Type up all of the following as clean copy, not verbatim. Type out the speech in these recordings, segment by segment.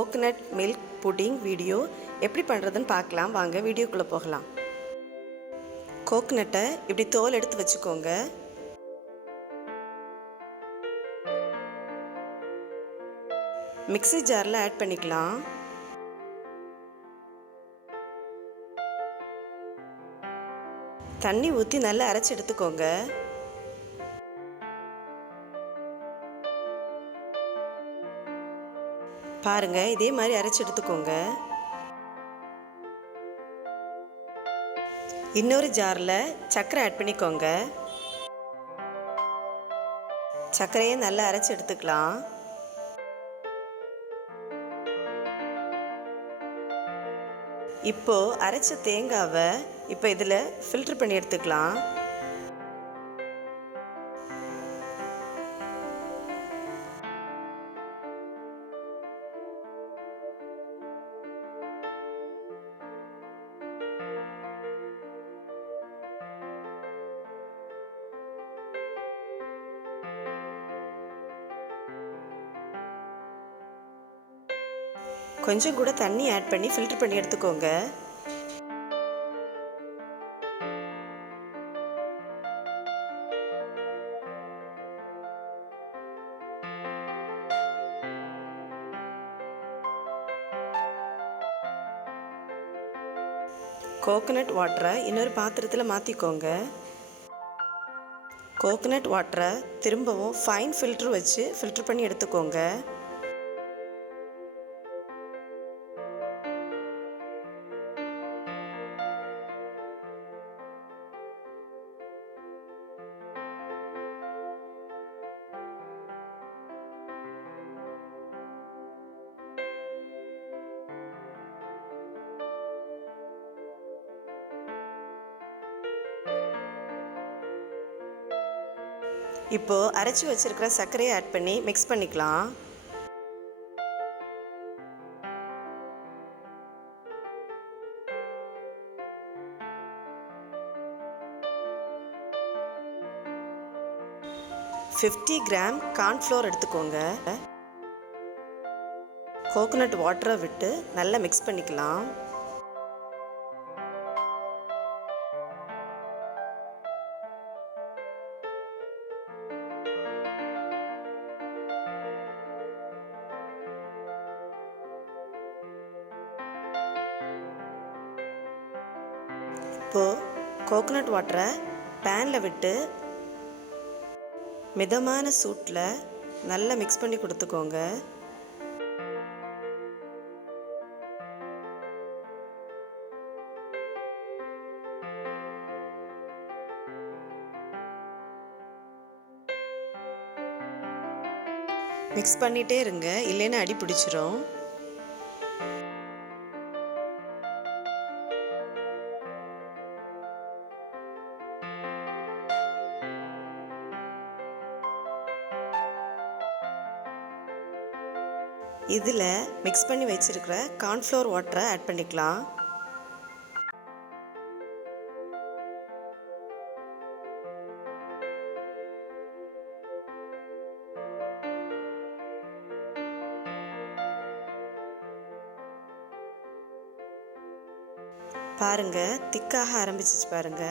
Coconut milk pudding video எப்படி பண்ணுறதுன்னு பார்க்கலாம். வாங்க வீடியோக்குள்ளே போகலாம். கோகனட்டை இப்படி தோல் எடுத்து வச்சுக்கோங்க. மிக்ஸி ஜாரில் ஆட் பண்ணிக்கலாம். தண்ணி ஊற்றி நல்லா அரைச்சி எடுத்துக்கோங்க. பாருங்க, இதே மாதிரி அரைச்சி எடுத்துக்கோங்க. இன்னொரு ஜாரில் சர்க்கரை ஆட் பண்ணிக்கோங்க. சர்க்கரையை நல்லா அரைச்சி எடுத்துக்கலாம். இப்போ அரைச்ச தேங்காவை இப்போ இதில் ஃபில்டர் பண்ணி எடுத்துக்கலாம். கொஞ்சம் கூட தண்ணி ஆட் பண்ணி ஃபில்டர் பண்ணி எடுத்துக்கோங்க. கோகனட் வாட்டரை இன்னொரு பாத்திரத்தில் மாற்றிக்கோங்க. கோகனட் வாட்டரை திரும்பவும் ஃபைன் ஃபில்டர் வச்சு ஃபில்டர் பண்ணி எடுத்துக்கோங்க. இப்போ அரைச்சி வச்சிருக்கிற சர்க்கரையை ஆட் பண்ணி மிக்ஸ் பண்ணிக்கலாம். $50 கிராம் கார்ன்ஃப்ளோர் எடுத்துக்கோங்க. கோகனட் வாட்டரை விட்டு நல்லா மிக்ஸ் பண்ணிக்கலாம். இப்போது கோகனட் வாட்டரை பேனில் விட்டு மிதமான சூட்டில் நல்லா மிக்ஸ் பண்ணி கொடுத்துக்கோங்க. மிக்ஸ் பண்ணிகிட்டே இருங்க, இல்லைன்னா அடி பிடிச்சிரும். இதில் மிக்ஸ் பண்ணி வச்சுருக்கிற கார்ன்ஃப்ளோர் வாட்டரை ஆட் பண்ணிக்கலாம். பாருங்க, திக்காக ஆரம்பிச்சிச்சு பாருங்க.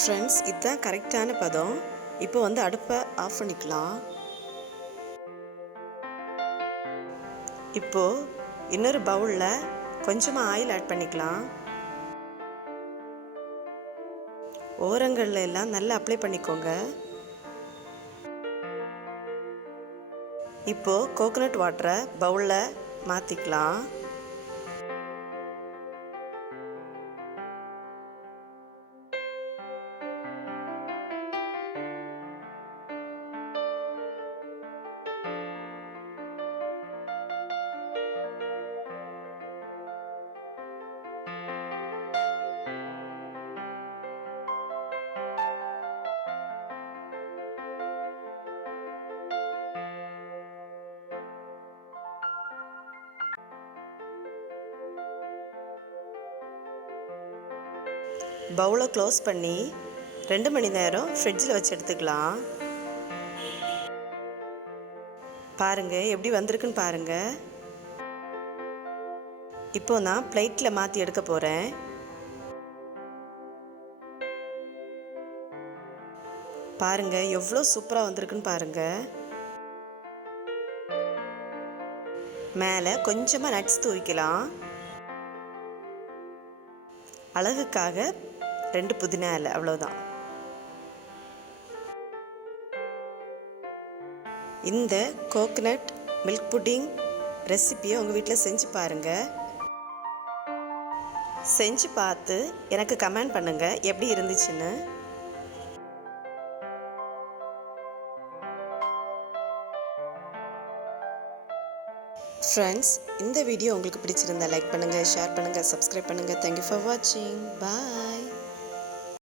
ஃப்ரெண்ட்ஸ், இதுதான் கரெக்டான பதம். இப்போ வந்து அடுப்பை ஆஃப் பண்ணிக்கலாம். இப்போது இன்னொரு பவுலில் கொஞ்சமாக ஆயில் ஆட் பண்ணிக்கலாம். ஓரங்கள்ல எல்லாம் நல்லா அப்ளை பண்ணிக்கோங்க. இப்போது கோகனட் வாட்டரை பவுலில் மாற்றிக்கலாம். பவுலை க்ளோஸ் பண்ணி 2 மணி நேரம் ஃப்ரிட்ஜில் வச்சு எடுத்துக்கலாம். பாருங்கள் எப்படி வந்திருக்குன்னு பாருங்கள். இப்போ நான் பிளேட்டில் மாற்றி எடுக்க போகிறேன். பாருங்கள் எவ்வளோ சூப்பராக வந்திருக்குன்னு பாருங்கள். மேலே கொஞ்சமாக நட்ஸ் தூவிக்கலாம். அழகுக்காக 2 புதினா இலை, அவ்வளோதான். இந்த கோகனட் மில்க் புட்டிங் ரெசிபியை உங்கள் வீட்டில் செஞ்சு பாருங்கள். செஞ்சு பார்த்து எனக்கு கமெண்ட் பண்ணுங்கள் எப்படி இருந்துச்சுன்னு. ஃப்ரெண்ட்ஸ், இந்த வீடியோ உங்களுக்கு பிடிச்சிருந்தா லைக் பண்ணுங்கள், ஷேர் பண்ணுங்கள், சப்ஸ்கிரைப் பண்ணுங்கள். தேங்க்யூ ஃபார் வாட்சிங். பாய்.